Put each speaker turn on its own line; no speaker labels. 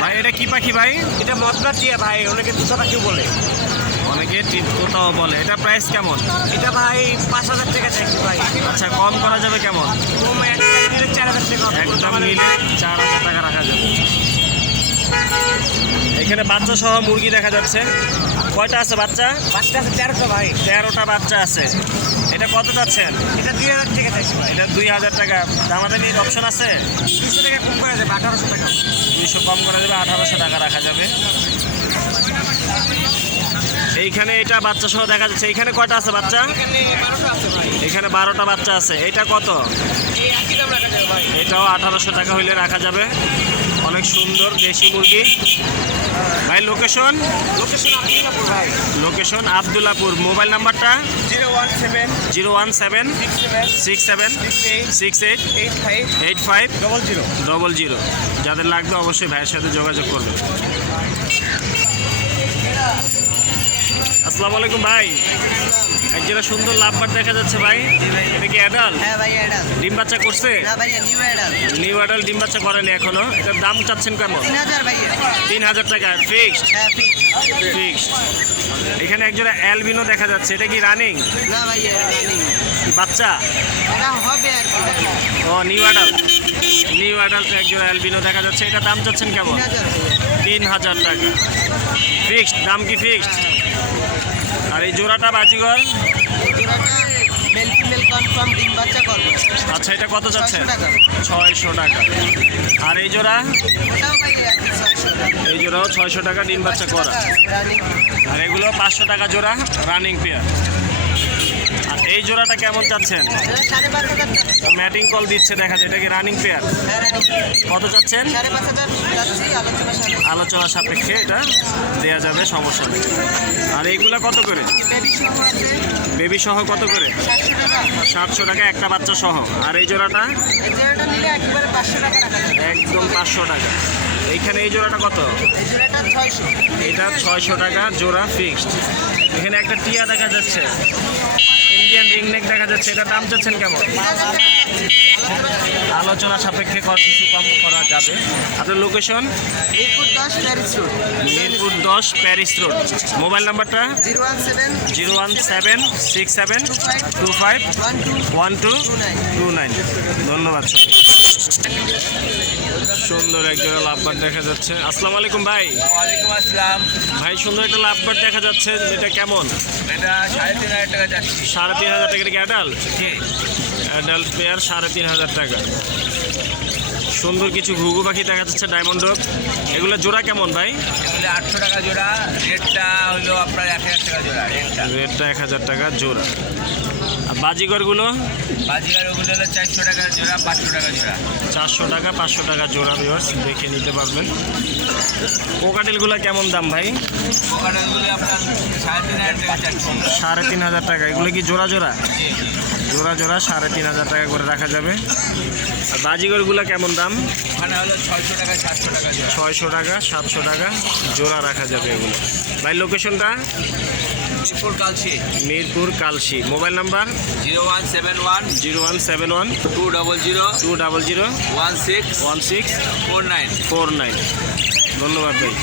ভাই এটা কি পাখি ভাই?
এটা মদনা টিয়া ভাই অনেকে দুশো পাখি বলে।
অনেকে কোথাও বলে। এটা প্রাইস কেমন?
এটা ভাই পাঁচ হাজার টাকা চাইছি ভাই।
আচ্ছা কম করা যাবে কেমন?
একটা চার হাজার টাকা
একদম নিলে চার হাজার টাকা রাখা যাবে। এখানে বাচ্চা সহ মুরগি দেখা যাচ্ছে। কয়টা আছে বাচ্চা?
বাচ্চা আছে তেরোশো ভাই।
তেরোটা বাচ্চা আছে। এটা কত যাচ্ছেন?
এটা দুই হাজার ভাই
এটা দুই হাজার টাকা। দামাদামির অপশন আছে?
দুশো টাকা কম করে দেবে আঠারোশো টাকা।
দুইশো কম করা যাবে আঠারোশো টাকা রাখা যাবে। এইখানে এটা বাচ্চা সহ দেখা যাচ্ছে। এইখানে কয়টা আছে বাচ্চা?
এখানে
বারোটা বাচ্চা আছে। এটা কত?
যাবে
এটাও আঠারোশো টাকা হইলে রাখা যাবে। অনেক সুন্দর দেশি মুরগি। ভাই লোকেশন
লোকেশন আব্দুল্লাপুর ভাই।
লোকেশন আবদুল্লাপুর। মোবাইল নাম্বারটা
zero one seven.
Zero one seven.
Six seven.
Six
eight.
Eight.
Five.
Eight five.
Double zero.
Double zero. যাদের লাগবে অবশ্যই ভাইয়ের সাথে যোগাযোগ করবে। আসসালামু আলাইকুম ভাই। একজোড়া সুন্দর লাভবার দেখা যাচ্ছে ভাই। এটা কি অ্যাডাল
হ্যাঁ ভাই অ্যাডাল
ডিম বাচ্চা করছে?
না ভাই নিউ অ্যাডাল
নিউ অ্যাডাল ডিম বাচ্চা করেনি এখনও। এটার দাম চাচ্ছেন কেমন?
তিন হাজার
টাকা ফিক্সড
হ্যাঁ
ফিক্সড এখানে একজোড়া অ্যালবিনো দেখা যাচ্ছে এটা কি রানিং বাচ্চা। ও নিউ অ্যাডাল নিউ অ্যাডাল্ট একজোড়া অ্যালবিনো দেখা যাচ্ছে এটা দাম চাচ্ছেন কেমন?
তিন হাজার
তিন হাজার টাকা। ফিক্সড দাম কি ফিক্সড আর এই জোড়াটা বাজিগর? আচ্ছা এটা কত যাচ্ছে?
ছয়শো টাকা।
আর এই জোড়া? এই জোড়াও ছয়শো টাকা ডিম বাচ্চা করা। আর এগুলো পাঁচশো টাকা জোড়া রানিং পেয়ার আর এই জোড়াটা কেমন চাচ্ছেন? ম্যাটিং কল দিচ্ছে দেখা যায় এটা কি রানিং পেয়ার
হ্যাঁ
কত চাচ্ছেন?
আলোচনা
সাপেক্ষে। এটা দেওয়া যাবে সমস্যা নেই। আর এইগুলো কত করে?
বেবি সহ
কত করে?
সাতশো টাকা
একটা বাচ্চা সহ। আর এই জোড়াটা? একদম পাঁচশো টাকা। এইখানে এই জোড়াটা কত? এটা ছয়শো টাকা, জোড়া ফিক্সড এখানে একটা টিয়া দেখা যাচ্ছে। ইন্ডিয়ান রিংনেক দেখা যাচ্ছে। এটা দাম চাচ্ছেন কেমন? আলোচনা সাপেক্ষে কিছু কম করা যাবে। আপনার লোকেশন
মিরপুর দশ প্যারিস রোড
মোবাইল নাম্বারটা?
Zero one seven
six seven, two five,
one two
two
nine.
ধন্যবাদ সুন্দর একজোড়া লাভবার দেখা যাচ্ছে। আসসালামু আলাইকুম ভাই।
ওয়ালাইকুম আসসালাম।
ভাই সুন্দর একটা লাভবার দেখা যাচ্ছে। এটা কেমন?
এটা সাড়ে তিন হাজার টাকা যাচ্ছে।
সাড়ে তিন হাজার টাকা। এটা কি অ্যাডাল অ্যাডাল্ট পেয়ার সাড়ে তিন হাজার টাকা। সুন্দর কিছু ঘুঘু পাখি দেখা যাচ্ছে ডায়মন্ড এগুলো জোড়া কেমন ভাই?
আটশো টাকা জোড়া রেটটা হলো আপনার এক হাজার টাকা জোড়া রেটটা।
রেটটা এক হাজার টাকা জোড়া। আর বাজিগরগুলো?
বাজিগার ওগুলো হলো চারশো টাকা জোড়া পাঁচশো টাকা জোড়া।
চারশো টাকা পাঁচশো টাকা জোড়া ভিউয়ার্স দেখে নিতে পারবেন। কোকাটেলগুলো কেমন দাম ভাই?
ওখানগুলো আপনার সাড়ে তিন হাজার টাকা
সাড়ে তিন হাজার টাকা। এগুলো কি জোড়া জোড়া? জোড়া জোড়া সাড়ে তিন হাজার টাকা করে রাখা যাবে। আর বাজিগরগুলো কেমন দাম?
ওখানে হলো ছয়শো টাকা সাতশো টাকা জোড়া।
ছয়শো টাকা সাতশো টাকা জোড়া রাখা যাবে এগুলো। ভাই লোকেশনটা
Mirpur Kalshi
Mirpur Kalshi. Mobile number?
Zero one seven one
zero one seven one
two double zero
two double zero
one six
one six
four nine.
Four nine. ধন্যবাদ ভাই।